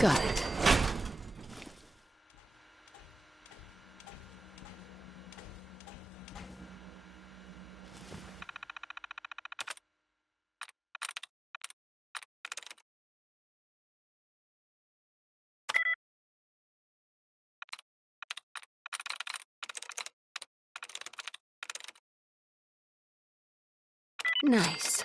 Got it. Nice.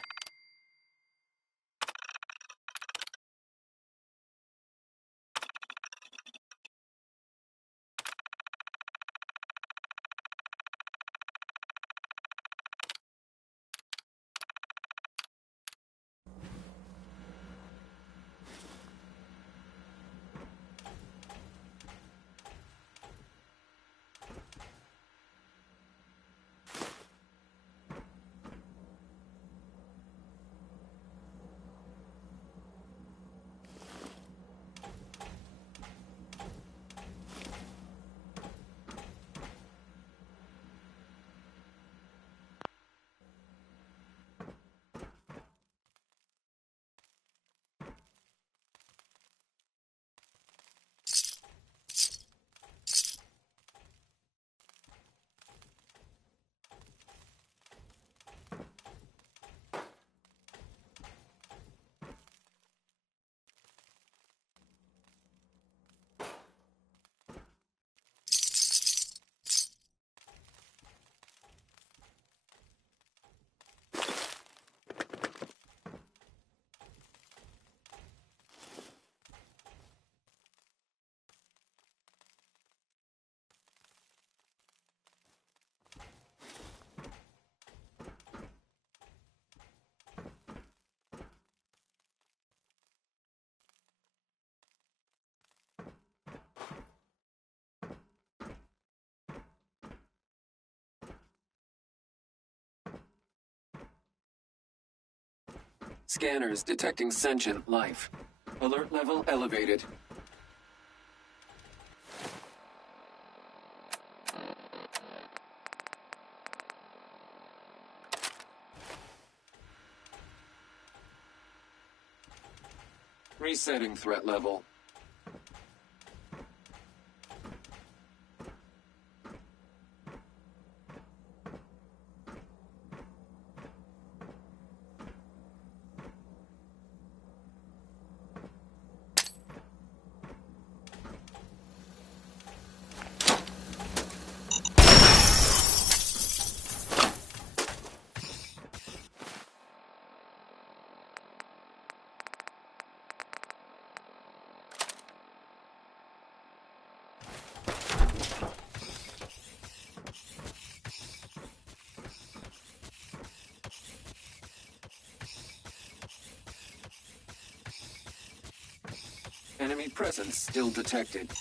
Scanners detecting sentient life. Alert level elevated. Resetting threat level. Enemy presence still detected.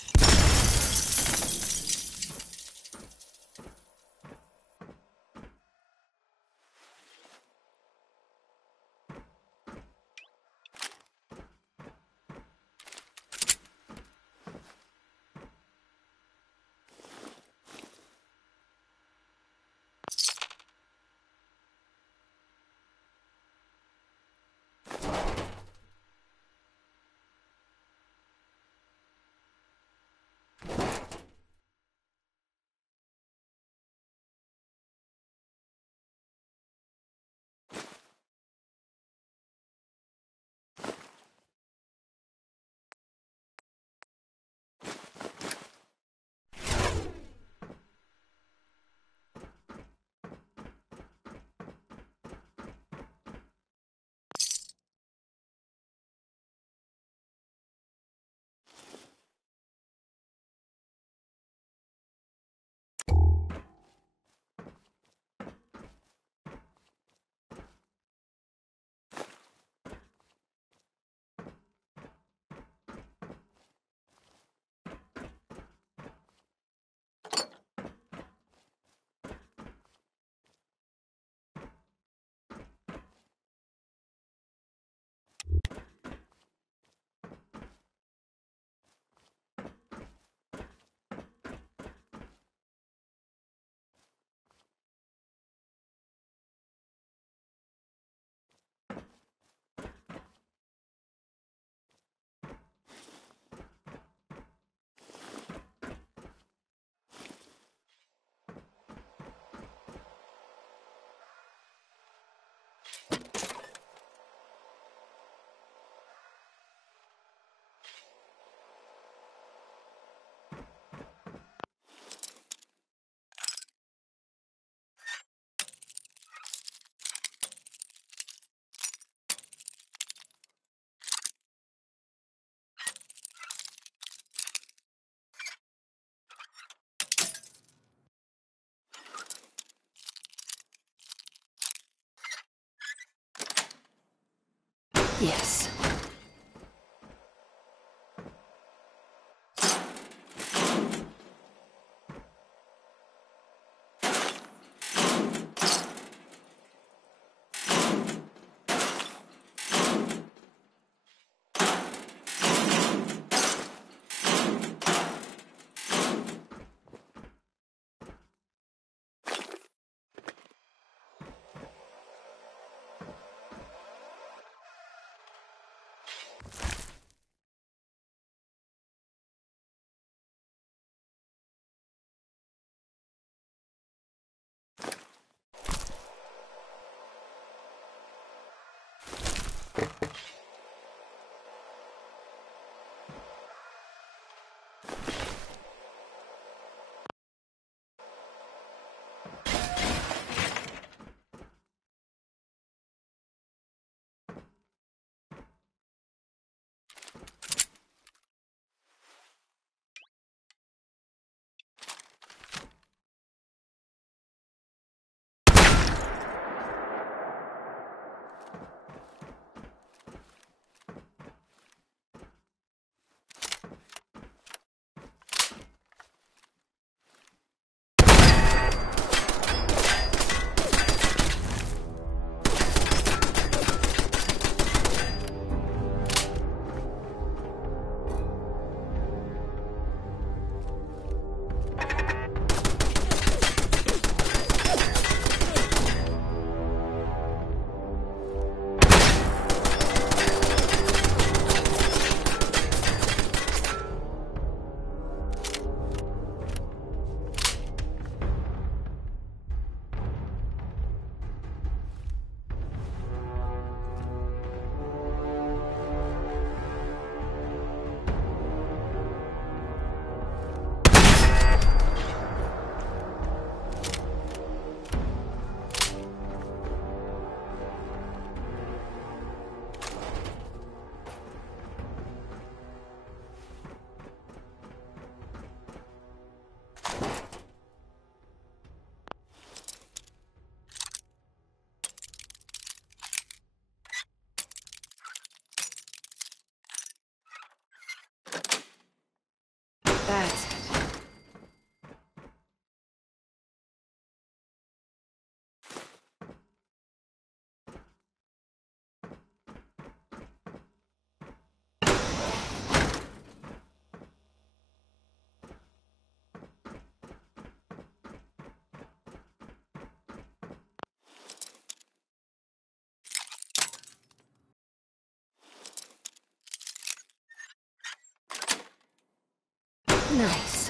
That's it. Nice.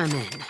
I'm in.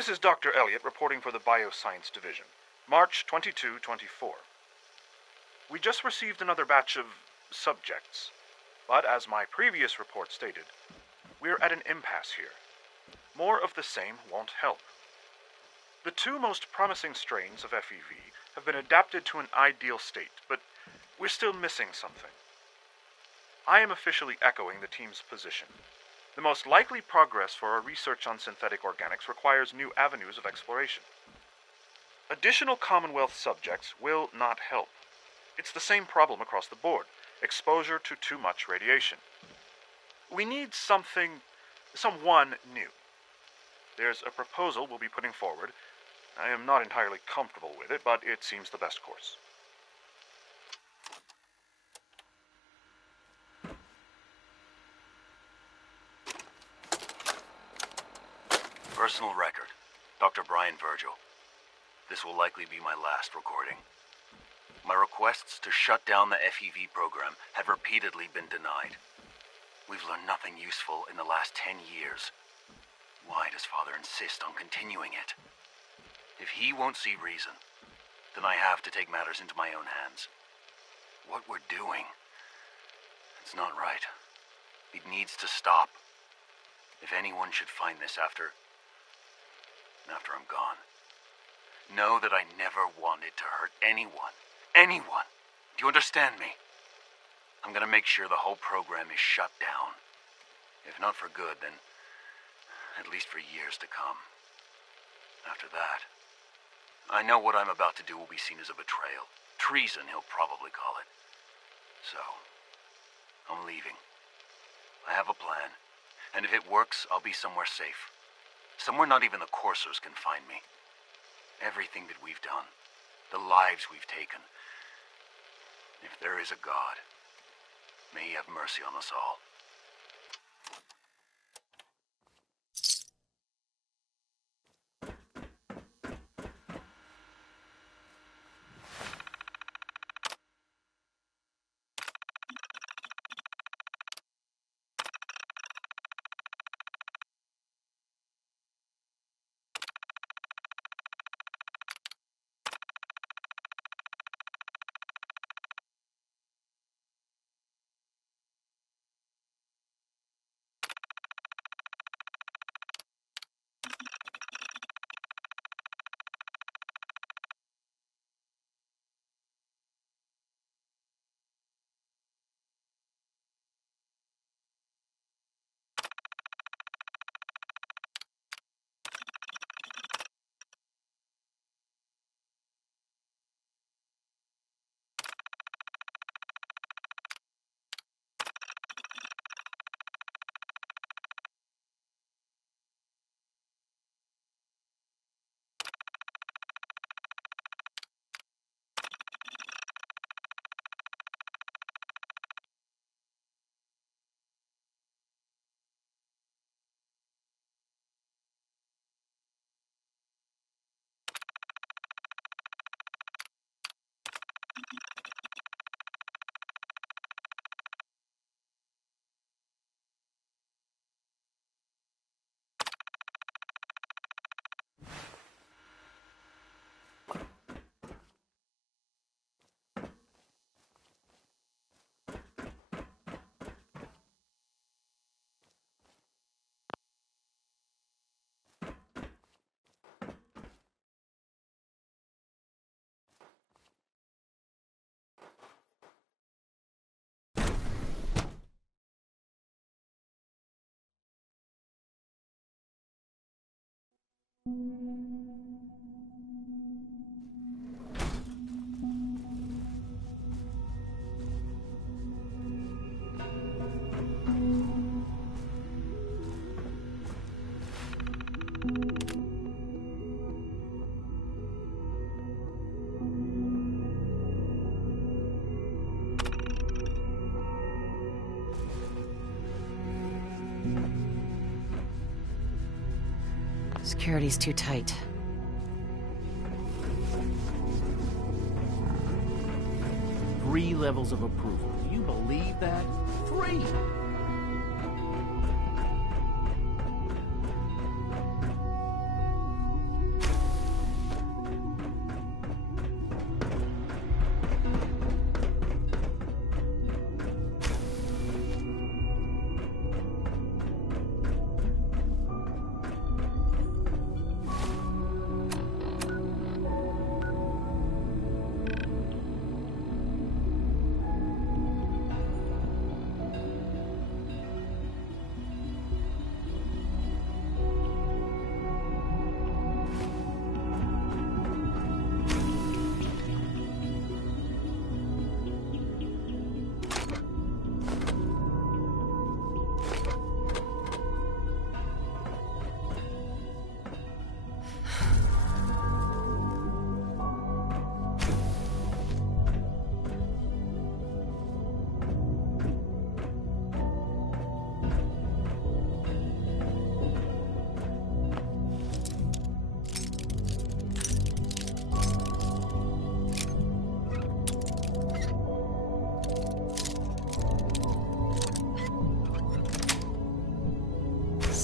This is Dr. Elliot reporting for the Bioscience Division, March 22-24. We just received another batch of subjects, but as my previous report stated, we're at an impasse here. More of the same won't help. The two most promising strains of FEV have been adapted to an ideal state, but we're still missing something. I am officially echoing the team's position. The most likely progress for our research on synthetic organics requires new avenues of exploration. Additional Commonwealth subjects will not help. It's the same problem across the board: exposure to too much radiation. We need someone new. There's a proposal we'll be putting forward. I am not entirely comfortable with it, but it seems the best course. Personal record. Dr. Brian Virgil. This will likely be my last recording. My requests to shut down the FEV program have repeatedly been denied. We've learned nothing useful in the last 10 years. Why does Father insist on continuing it? If he won't see reason, then I have to take matters into my own hands. What we're doing, it's not right. It needs to stop. If anyone should find this after I'm gone, know that I never wanted to hurt anyone. Anyone. Do you understand me? I'm gonna make sure the whole program is shut down. If not for good, then at least for years to come. After that, I know what I'm about to do will be seen as a betrayal. Treason, he'll probably call it. So, I'm leaving. I have a plan, and if it works, I'll be somewhere safe. Somewhere not even the coursers can find me. Everything that we've done, the lives we've taken. If there is a God, may he have mercy on us all. Security's too tight. 3 levels of approval. Do you believe that? 3!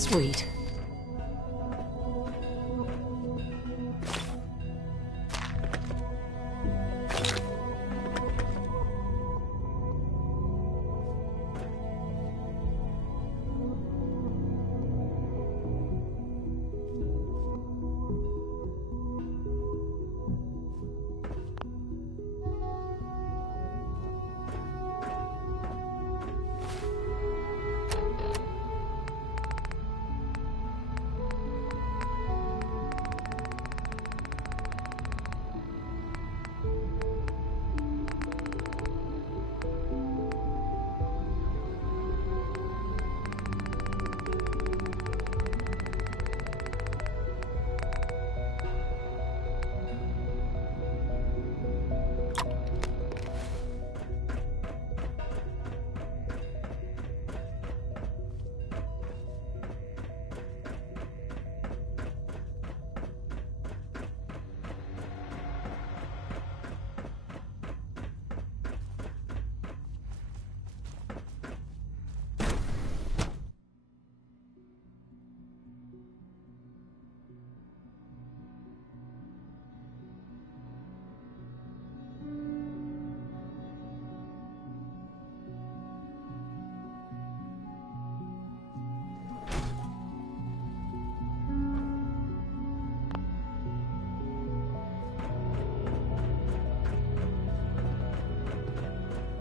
Sweet.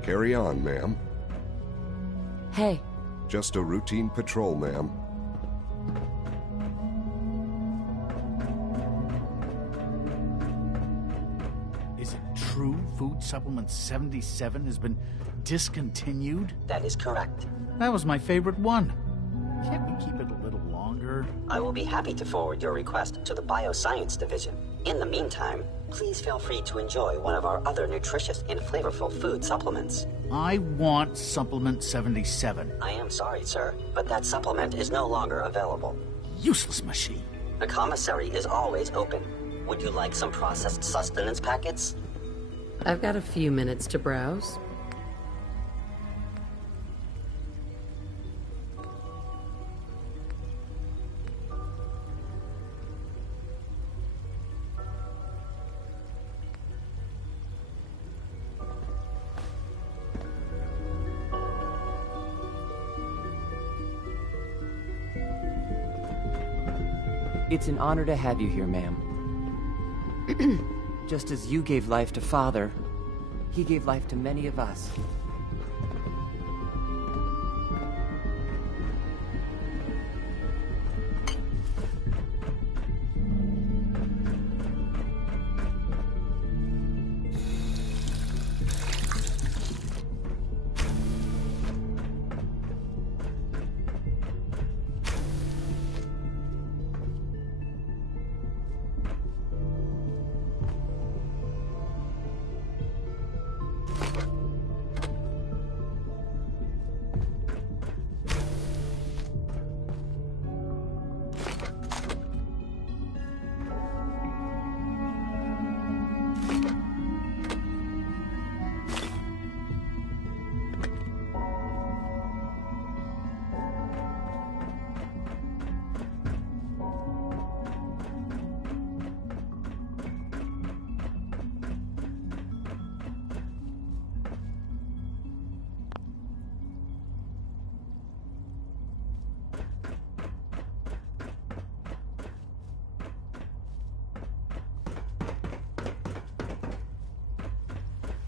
Carry on, ma'am. Hey. Just a routine patrol, ma'am. Is it true Food Supplement 77 has been discontinued? That is correct. That was my favorite one. Can't we keep it a little longer? I will be happy to forward your request to the Bioscience Division. In the meantime, please feel free to enjoy one of our other nutritious and flavorful food supplements. I want Supplement 77. I am sorry, sir, but that supplement is no longer available. Useless machine. The commissary is always open. Would you like some processed sustenance packets? I've got a few minutes to browse. It's an honor to have you here, ma'am. Just as you gave life to Father, he gave life to many of us.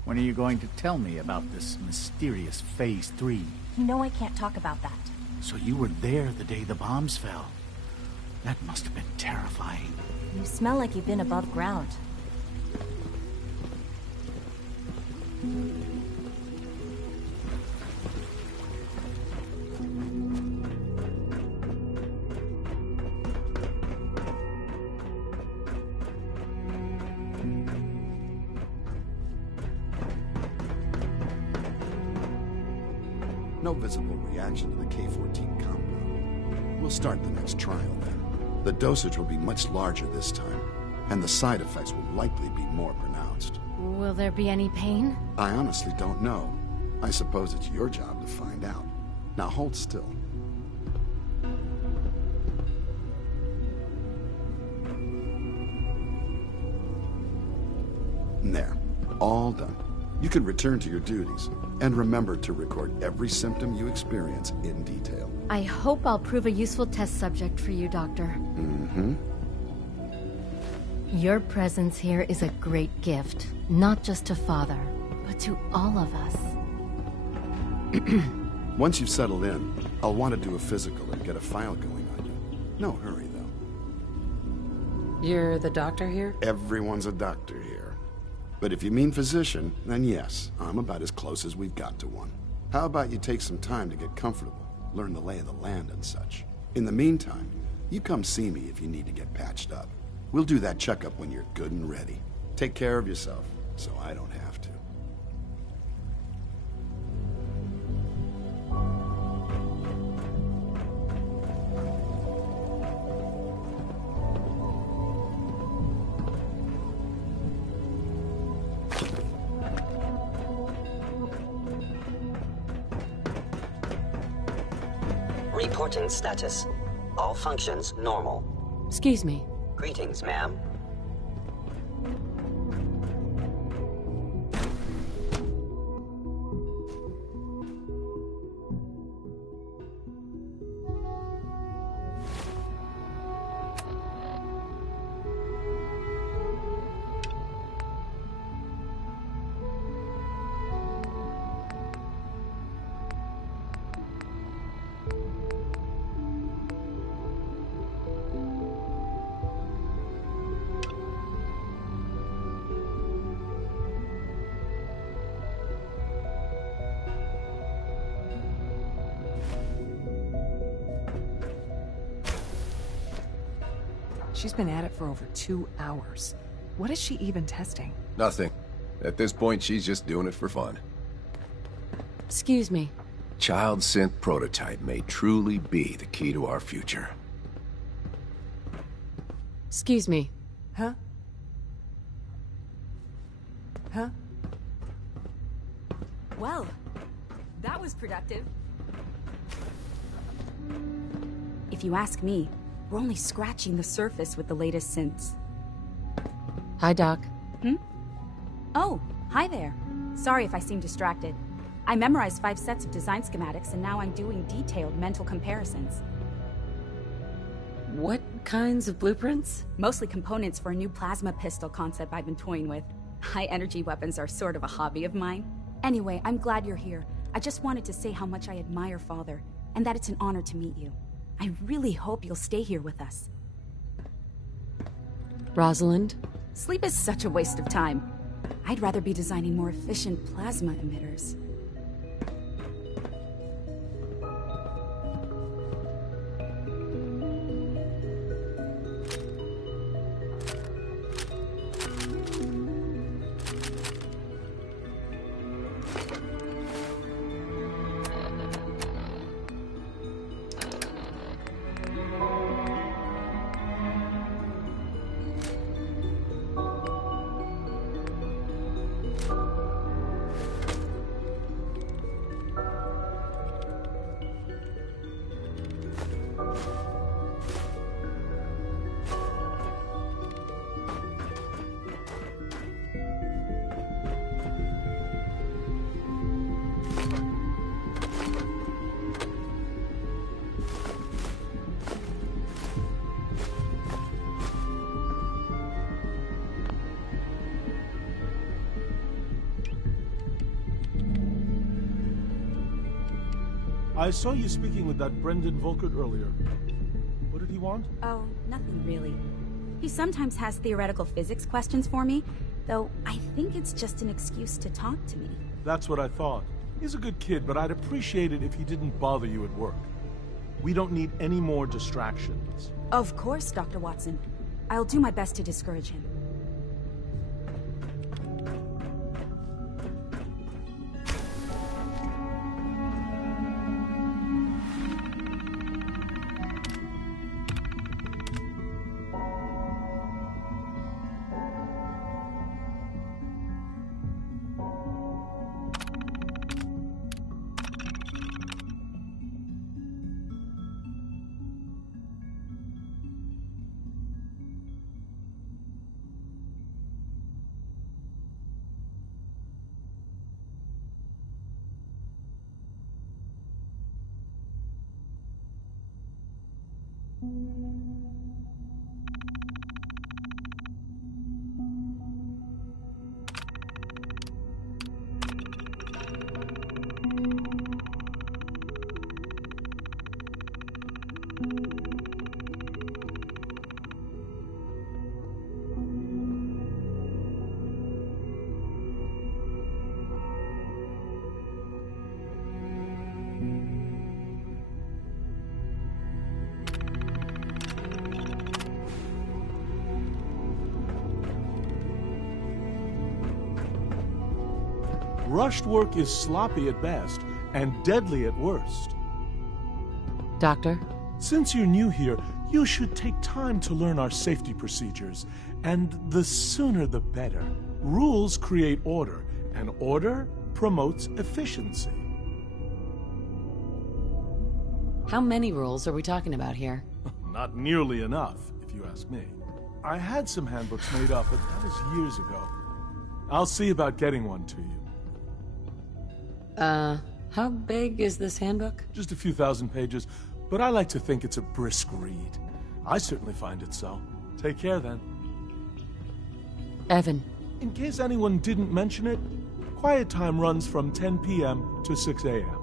When are you going to tell me about this mysterious Phase 3? You know I can't talk about that. So you were there the day the bombs fell. That must have been terrifying. You smell like you've been above ground. No visible reaction to the K-14 compound. We'll start the next trial then. The dosage will be much larger this time, and the side effects will likely be more pronounced. Will there be any pain? I honestly don't know. I suppose it's your job to find out. Now hold still. There. All done. You can return to your duties. And remember to record every symptom you experience in detail. I hope I'll prove a useful test subject for you, Doctor. Mm-hmm. Your presence here is a great gift, not just to Father, but to all of us. Once you've settled in, I'll want to do a physical and get a file going on you. No hurry, though. You're the doctor here? Everyone's a doctor here. But if you mean physician, then yes, I'm about as close as we've got to one. How about you take some time to get comfortable, learn the lay of the land and such. In the meantime, you come see me if you need to get patched up. We'll do that checkup when you're good and ready. Take care of yourself, so I don't have to. Reporting status. All functions normal. Excuse me. Greetings, ma'am. She's been at it for over 2 hours. What is she even testing? Nothing. At this point, she's just doing it for fun. Excuse me. Child synth prototype may truly be the key to our future. Excuse me. Huh? Huh? Well, that was productive. If you ask me, we're only scratching the surface with the latest synths. Hi, Doc. Oh, hi there. Sorry if I seem distracted. I memorized 5 sets of design schematics, and now I'm doing detailed mental comparisons. What kinds of blueprints? Mostly components for a new plasma pistol concept I've been toying with. High-energy weapons are sort of a hobby of mine. Anyway, I'm glad you're here. I just wanted to say how much I admire Father, and that it's an honor to meet you. I really hope you'll stay here with us. Rosalind? Sleep is such a waste of time. I'd rather be designing more efficient plasma emitters. I saw you speaking with that Brendan Volkert earlier. What did he want? Oh, nothing really. He sometimes has theoretical physics questions for me, though I think it's just an excuse to talk to me. That's what I thought. He's a good kid, but I'd appreciate it if he didn't bother you at work. We don't need any more distractions. Of course, Dr. Watson. I'll do my best to discourage him. Rushed work is sloppy at best and deadly at worst. Doctor? Since you're new here, you should take time to learn our safety procedures, and the sooner the better. Rules create order, and order promotes efficiency. How many rules are we talking about here? Not nearly enough, if you ask me. I had some handbooks made up, but that was years ago. I'll see about getting one to you. How big is this handbook? Just a few thousand pages, but I like to think it's a brisk read. I certainly find it so. Take care, then. Evan. In case anyone didn't mention it, quiet time runs from 10 p.m. to 6 a.m.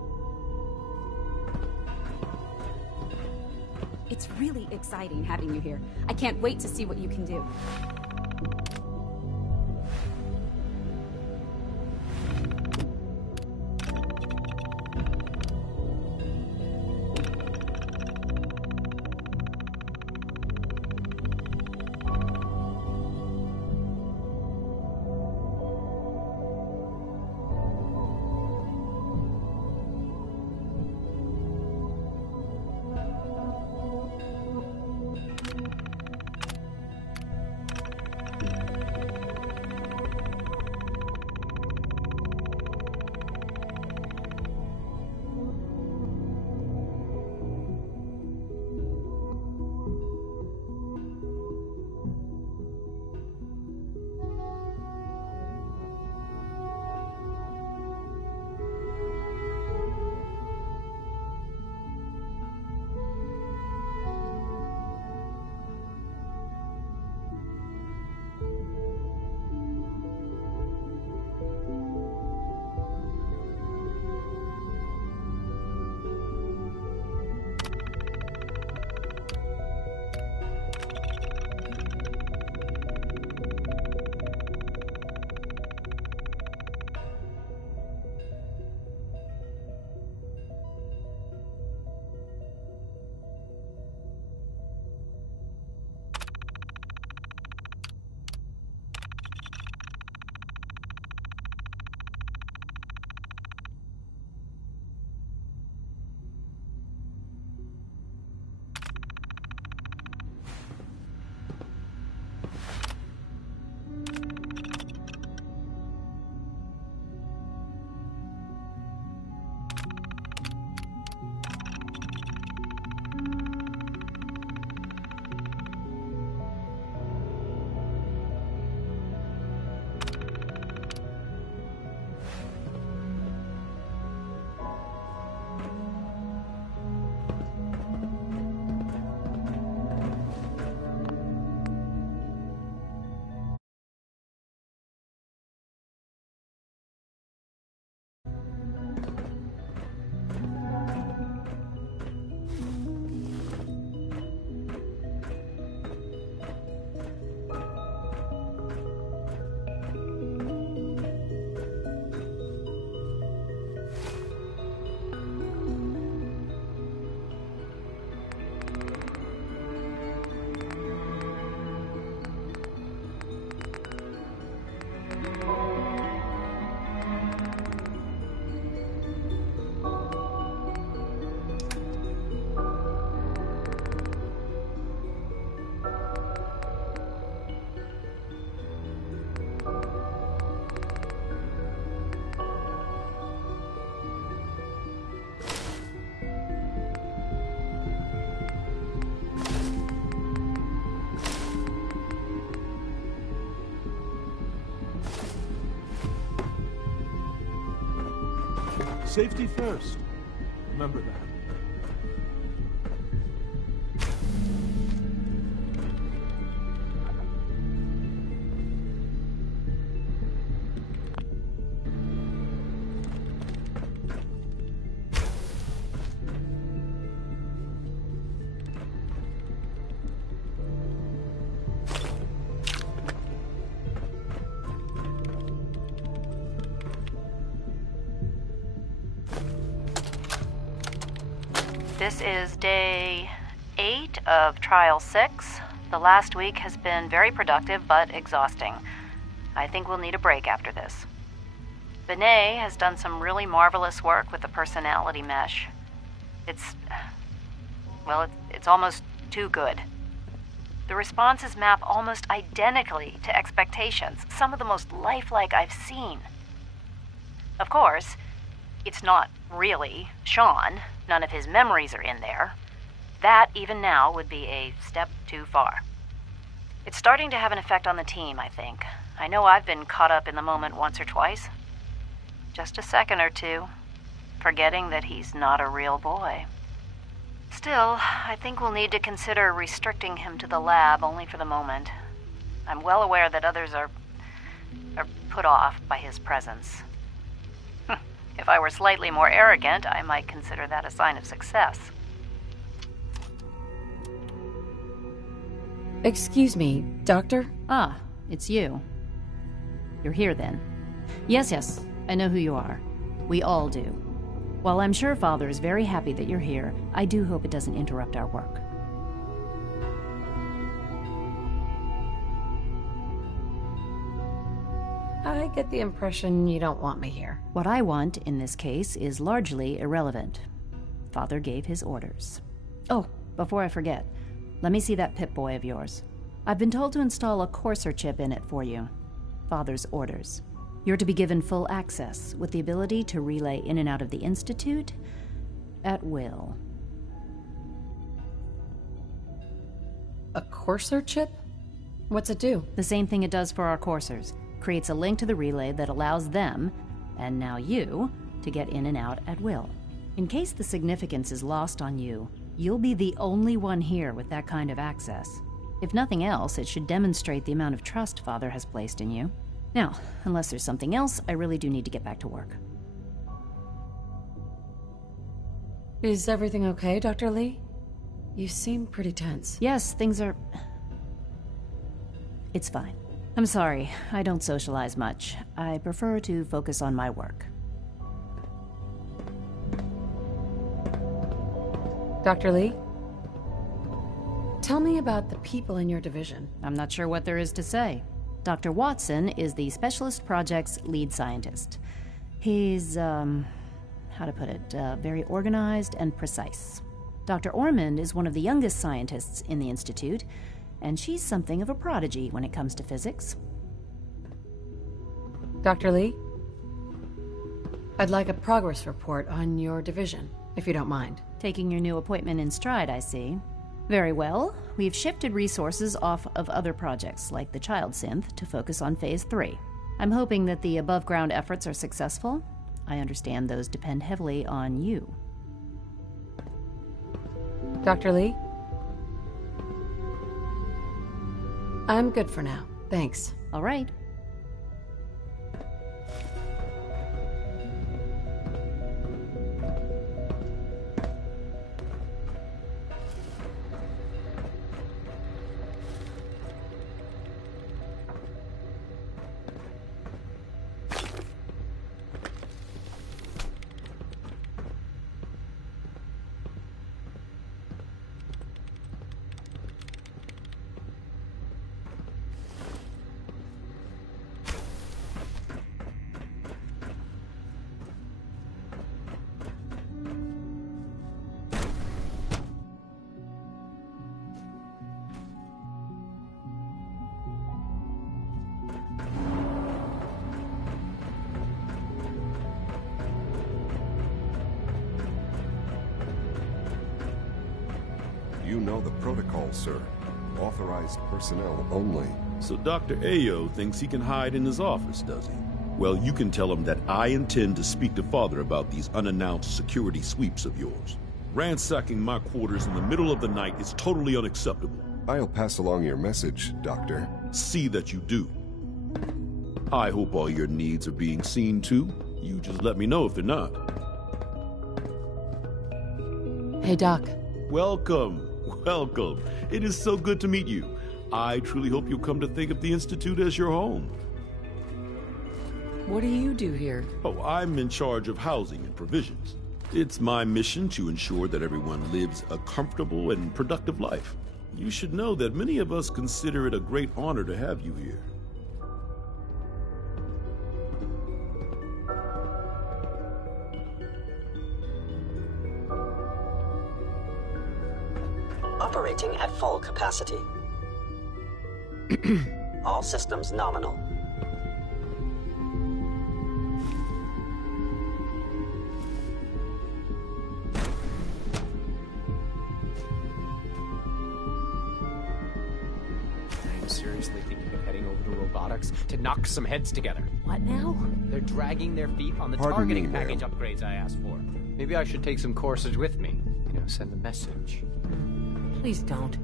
It's really exciting having you here. I can't wait to see what you can do. Safety first. Remember that. This is day 8 of Trial 6. The last week has been very productive but exhausting. I think we'll need a break after this. Benet has done some really marvelous work with the personality mesh. It's almost too good. The responses map almost identically to expectations, some of the most lifelike I've seen. Of course, it's not really Sean. None of his memories are in there. That, even now, would be a step too far. It's starting to have an effect on the team, I think. I know I've been caught up in the moment once or twice. Just a second or two, forgetting that he's not a real boy. Still, I think we'll need to consider restricting him to the lab only for the moment. I'm well aware that others are put off by his presence. If I were slightly more arrogant, I might consider that a sign of success. Excuse me, Doctor? Ah, it's you. You're here then. Yes, I know who you are. We all do. While I'm sure Father is very happy that you're here, I do hope it doesn't interrupt our work. I get the impression you don't want me here. What I want, in this case, is largely irrelevant. Father gave his orders. Oh, before I forget, let me see that Pip-Boy of yours. I've been told to install a Courser chip in it for you. Father's orders. You're to be given full access, with the ability to relay in and out of the Institute at will. A Courser chip? What's it do? The same thing it does for our coursers. Creates a link to the relay that allows them, and now you, to get in and out at will. In case the significance is lost on you, you'll be the only one here with that kind of access. If nothing else, it should demonstrate the amount of trust Father has placed in you. Now, unless there's something else, I really do need to get back to work. Is everything okay, Dr. Lee? You seem pretty tense. Yes, things are... It's fine. I'm sorry, I don't socialize much. I prefer to focus on my work. Dr. Lee? Tell me about the people in your division. I'm not sure what there is to say. Dr. Watson is the Specialist Project's lead scientist. He's, how to put it, very organized and precise. Dr. Ormond is one of the youngest scientists in the Institute, and she's something of a prodigy when it comes to physics. Dr. Lee? I'd like a progress report on your division, if you don't mind. Taking your new appointment in stride, I see. Very well. We've shifted resources off of other projects, like the Child Synth, to focus on Phase 3. I'm hoping that the above-ground efforts are successful. I understand those depend heavily on you. Dr. Lee? I'm good for now. Thanks. All right. You know the protocol, sir. Authorized personnel only. So Dr. Ayo thinks he can hide in his office, does he? Well, you can tell him that I intend to speak to Father about these unannounced security sweeps of yours. Ransacking my quarters in the middle of the night is totally unacceptable. I'll pass along your message, Doctor. See that you do. I hope all your needs are being seen too. You just let me know if they're not. Hey, Doc. Welcome. Welcome. It is so good to meet you. I truly hope you'll come to think of the Institute as your home. What do you do here? Oh, I'm in charge of housing and provisions. It's my mission to ensure that everyone lives a comfortable and productive life. You should know that many of us consider it a great honor to have you here. Operating at full capacity. All systems nominal. I'm seriously thinking of heading over to robotics to knock some heads together. What now? They're dragging their feet on the Pardon targeting me, ma'am. package upgrades I asked for. Maybe I should take some courses with me. Send a message. Please don't.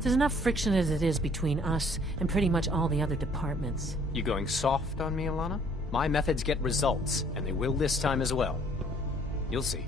There's enough friction as it is between us and pretty much all the other departments. You going soft on me, Alana? My methods get results, and they will this time as well. You'll see.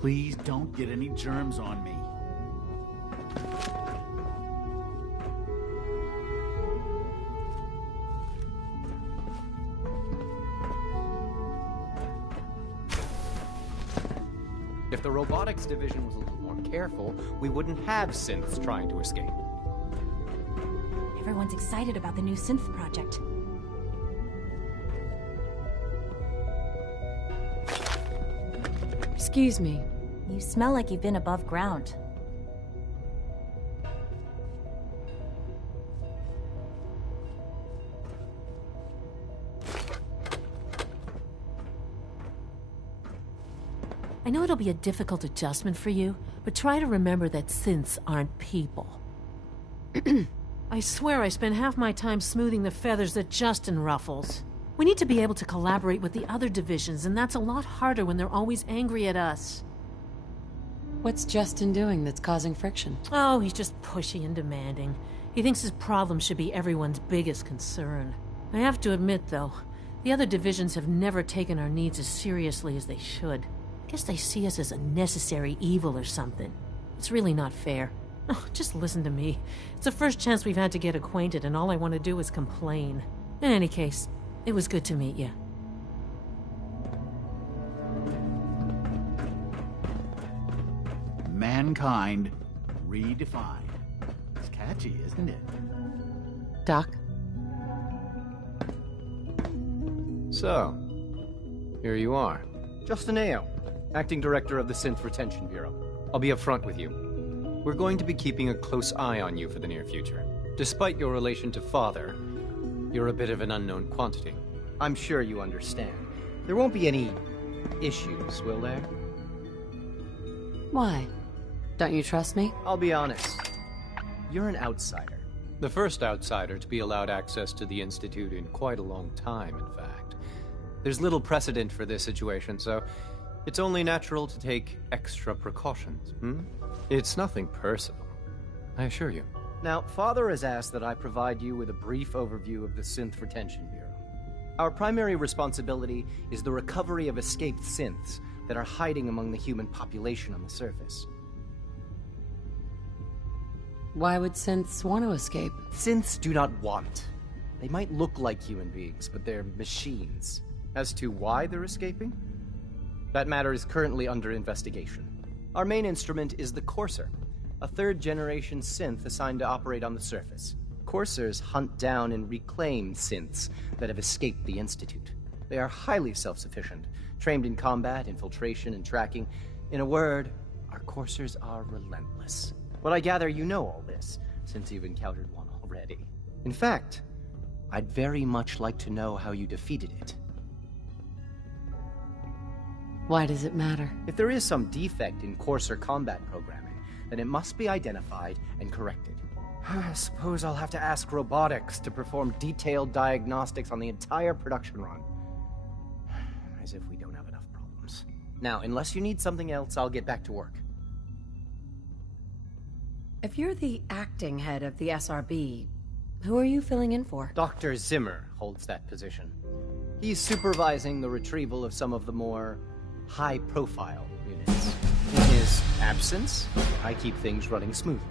Please don't get any germs on me. If the robotics division was a little more careful, we wouldn't have synths trying to escape. Everyone's excited about the new synth project. Excuse me. You smell like you've been above ground. I know it'll be a difficult adjustment for you, but try to remember that synths aren't people. I swear I spend half my time smoothing the feathers that Justin ruffles. We need to be able to collaborate with the other divisions, and that's a lot harder when they're always angry at us. What's Justin doing that's causing friction? Oh, he's just pushy and demanding. He thinks his problem should be everyone's biggest concern. I have to admit, though, the other divisions have never taken our needs as seriously as they should. I guess they see us as a necessary evil or something. It's really not fair. Oh, just listen to me. It's the first chance we've had to get acquainted, and all I want to do is complain. In any case, it was good to meet you. Mankind redefined. It's catchy, isn't it? Doc? So, here you are. Justin Ayo, Acting Director of the Synth Retention Bureau. I'll be upfront with you. We're going to be keeping a close eye on you for the near future. Despite your relation to Father, you're a bit of an unknown quantity. I'm sure you understand. There won't be any issues, will there? Why? Don't you trust me? I'll be honest. You're an outsider. The first outsider to be allowed access to the Institute in quite a long time, in fact. There's little precedent for this situation, so it's only natural to take extra precautions, It's nothing personal, I assure you. Now, Father has asked that I provide you with a brief overview of the Synth Retention Bureau. Our primary responsibility is the recovery of escaped synths that are hiding among the human population on the surface. Why would synths want to escape? Synths do not want. They might look like human beings, but they're machines. As to why they're escaping? That matter is currently under investigation. Our main instrument is the Courser, a third-generation synth assigned to operate on the surface. Coursers hunt down and reclaim synths that have escaped the Institute. They are highly self-sufficient, trained in combat, infiltration, and tracking. In a word, our Coursers are relentless. But I gather you know all this, since you've encountered one already. In fact, I'd very much like to know how you defeated it. Why does it matter? If there is some defect in Courser combat programming, then it must be identified and corrected. I suppose I'll have to ask robotics to perform detailed diagnostics on the entire production run. As if we don't have enough problems. Now, unless you need something else, I'll get back to work. If you're the acting head of the SRB, who are you filling in for? Dr. Zimmer holds that position. He's supervising the retrieval of some of the more high-profile units. In his absence, I keep things running smoothly.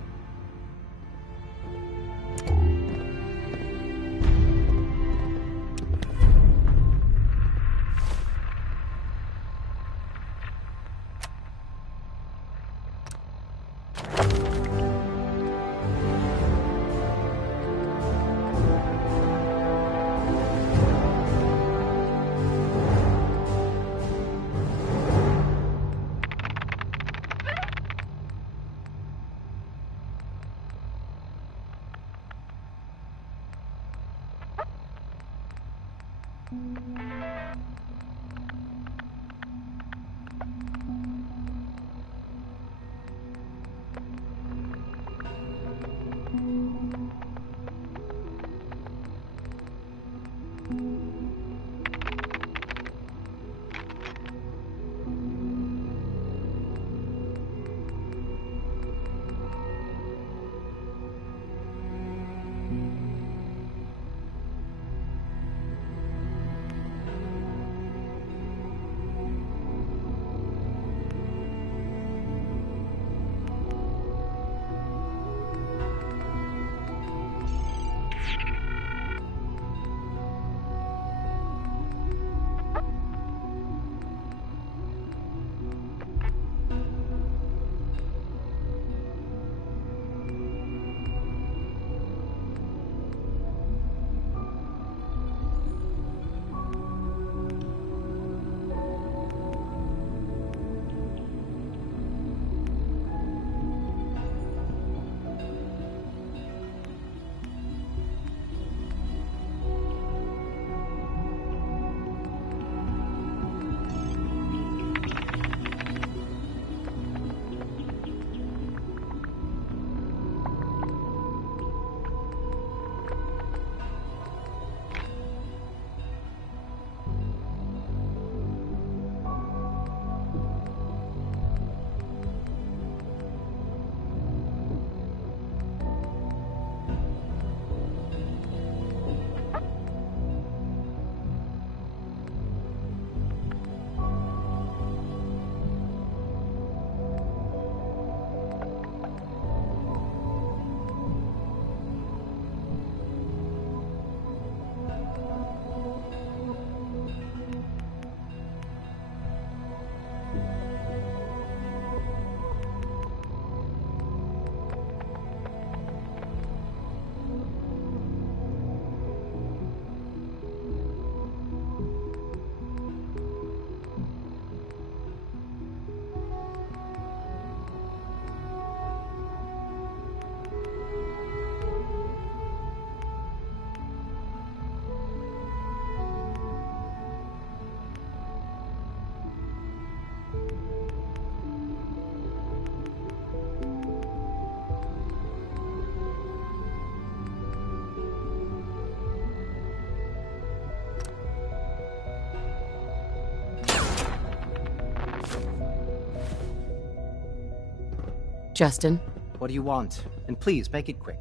Justin. What do you want? And please, make it quick.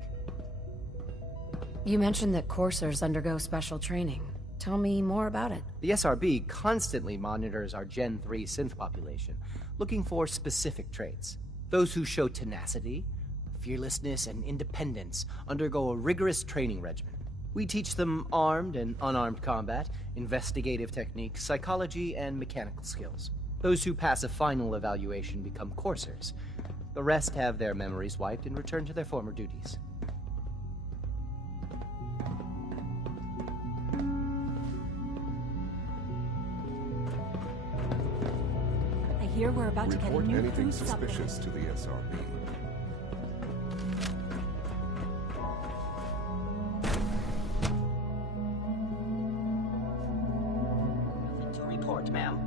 You mentioned that coursers undergo special training. Tell me more about it. The SRB constantly monitors our Gen 3 synth population, looking for specific traits. Those who show tenacity, fearlessness, and independence undergo a rigorous training regimen. We teach them armed and unarmed combat, investigative techniques, psychology, and mechanical skills. Those who pass a final evaluation become coursers. The rest have their memories wiped and return to their former duties. I hear we're about to get a Report new anything food supplement. suspicious to the SRB. Nothing to report, ma'am.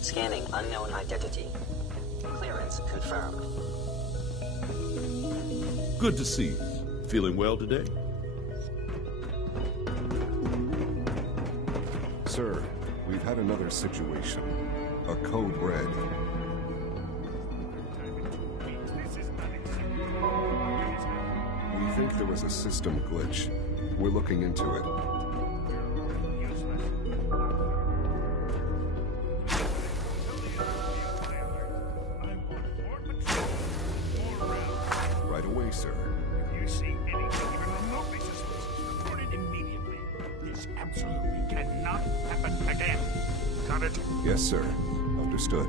Scanning unknown identity. Clearance confirmed. Good to see you. Feeling well today? Sir, we've had another situation. A code red. We think there was a system glitch. We're looking into it. Right away, sir. If you see anything even remotely suspicious, report it immediately. This absolutely cannot happen again. Got it? Yes, sir. Understood.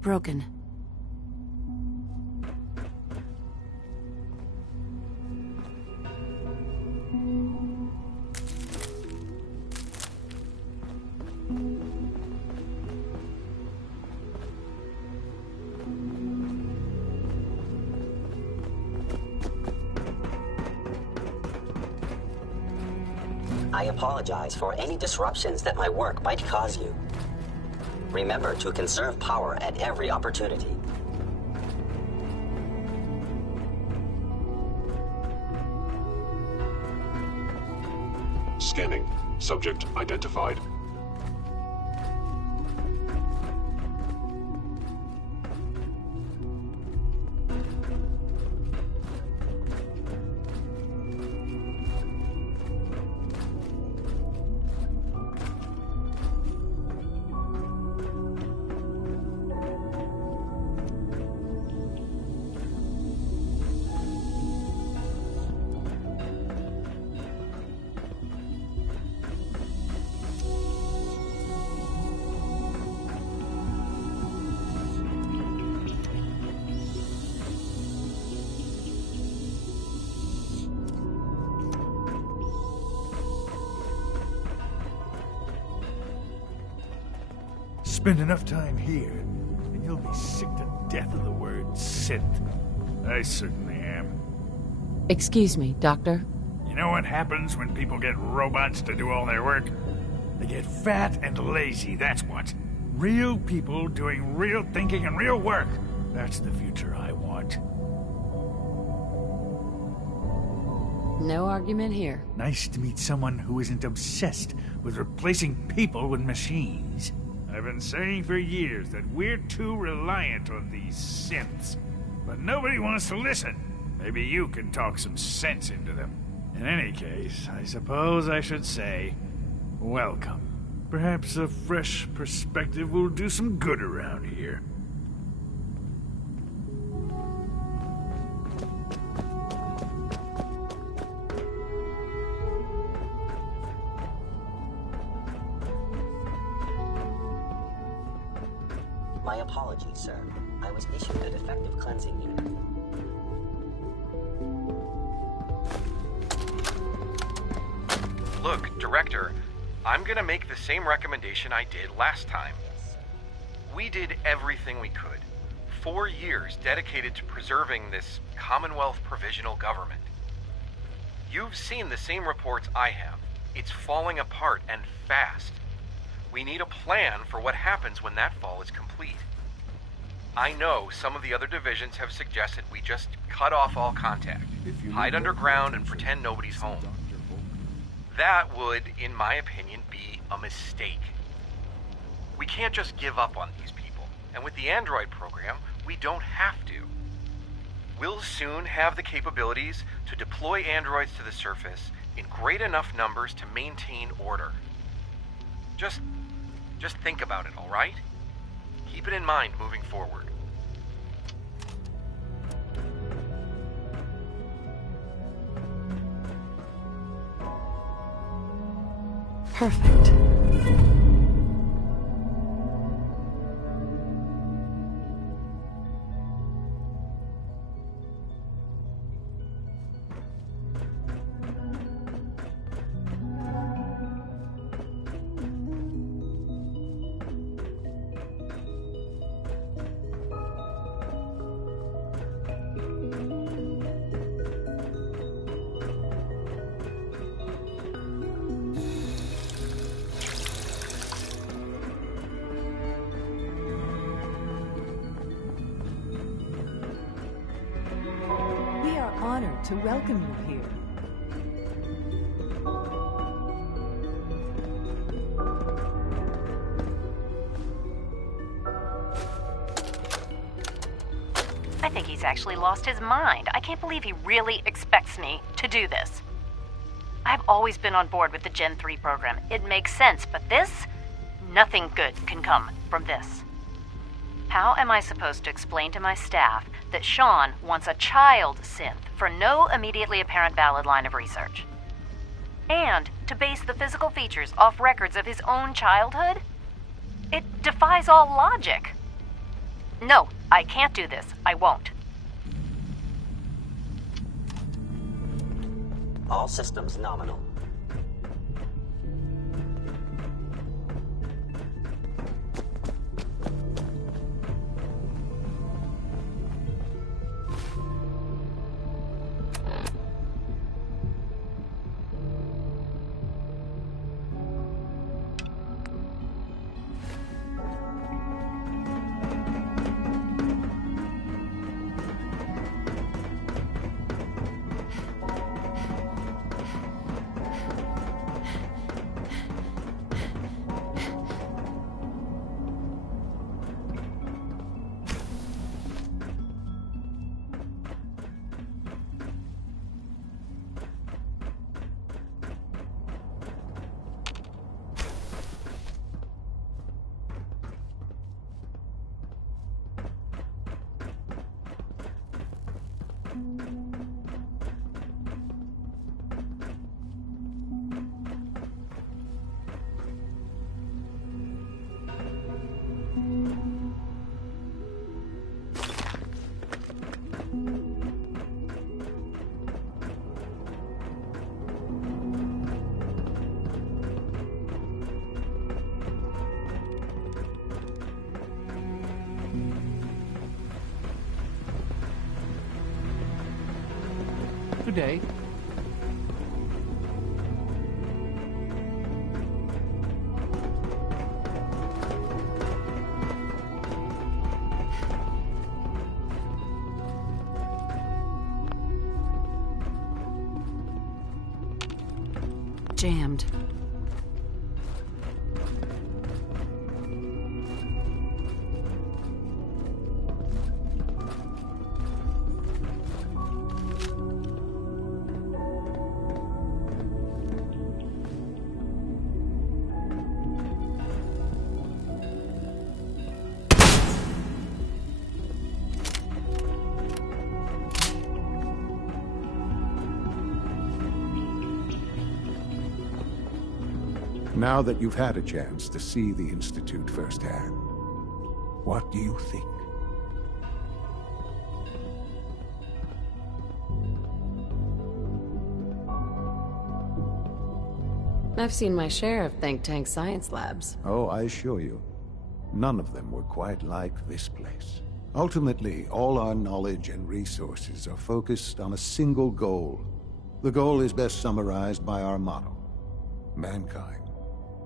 Broken. I apologize for any disruptions that my work might cause you. Remember to conserve power at every opportunity. Scanning. Subject identified. Spend enough time here, and you'll be sick to death of the word synth. I certainly am. Excuse me, Doctor. You know what happens when people get robots to do all their work? They get fat and lazy, that's what. Real people doing real thinking and real work. That's the future I want. No argument here. Nice to meet someone who isn't obsessed with replacing people with machines. I've been saying for years that we're too reliant on these synths, but nobody wants to listen. Maybe you can talk some sense into them. In any case, I suppose I should say, welcome. Perhaps a fresh perspective will do some good around here. My apologies, sir. I was issued a defective cleansing unit. Look, Director, I'm gonna make the same recommendation I did last time. We did everything we could. 4 years dedicated to preserving this Commonwealth provisional government. You've seen the same reports I have. It's falling apart and fast. We need a plan for what happens when that fall is complete. I know some of the other divisions have suggested we just cut off all contact, hide underground and pretend nobody's home. That would, in my opinion, be a mistake. We can't just give up on these people, and with the Android program, we don't have to. We'll soon have the capabilities to deploy androids to the surface in great enough numbers to maintain order. Just think about it, all right? Keep it in mind moving forward. Perfect. Honored to welcome you here. I think he's actually lost his mind. I can't believe he really expects me to do this. I've always been on board with the Gen 3 program. It makes sense, but this? Nothing good can come from this. How am I supposed to explain to my staff that Sean wants a child synth for no immediately apparent valid line of research? And to base the physical features off records of his own childhood? It defies all logic. No, I can't do this. I won't. All systems nominal. Good day. jammed. Now that you've had a chance to see the Institute firsthand, what do you think? I've seen my share of think tank science labs. Oh, I assure you, none of them were quite like this place. Ultimately, all our knowledge and resources are focused on a single goal. The goal is best summarized by our motto: mankind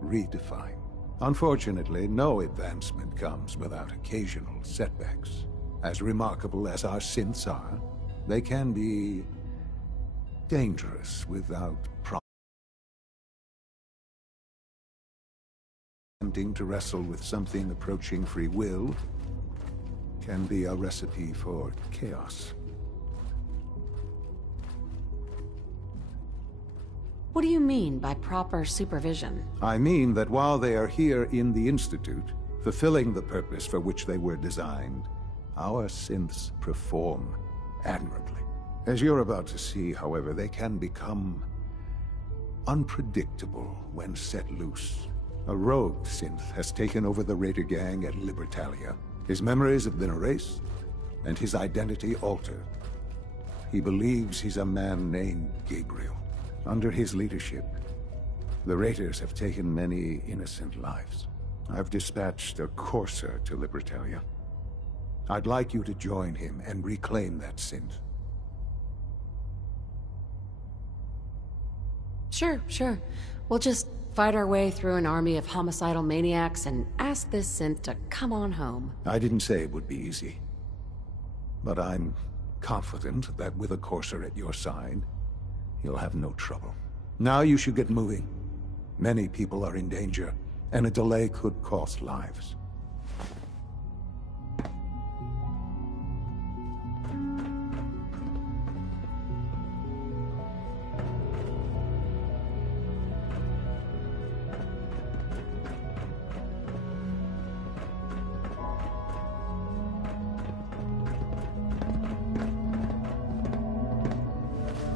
redefined. Unfortunately, no advancement comes without occasional setbacks. As remarkable as our synths are, they can be dangerous without attempting to wrestle with something approaching free will can be a recipe for chaos. What do you mean by proper supervision? I mean that while they are here in the Institute, fulfilling the purpose for which they were designed, our synths perform admirably. As you're about to see, however, they can become unpredictable when set loose. A rogue synth has taken over the Raider gang at Libertalia. His memories have been erased, and his identity altered. He believes he's a man named Gabriel. Under his leadership, the Raiders have taken many innocent lives. I've dispatched a courser to Libertalia. I'd like you to join him and reclaim that synth. Sure. We'll just fight our way through an army of homicidal maniacs and ask this synth to come on home. I didn't say it would be easy. But I'm confident that with a courser at your side, you'll have no trouble. Now you should get moving. Many people are in danger, and a delay could cost lives.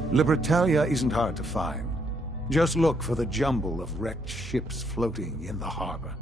Libertalia isn't hard to find. Just look for the jumble of wrecked ships floating in the harbor.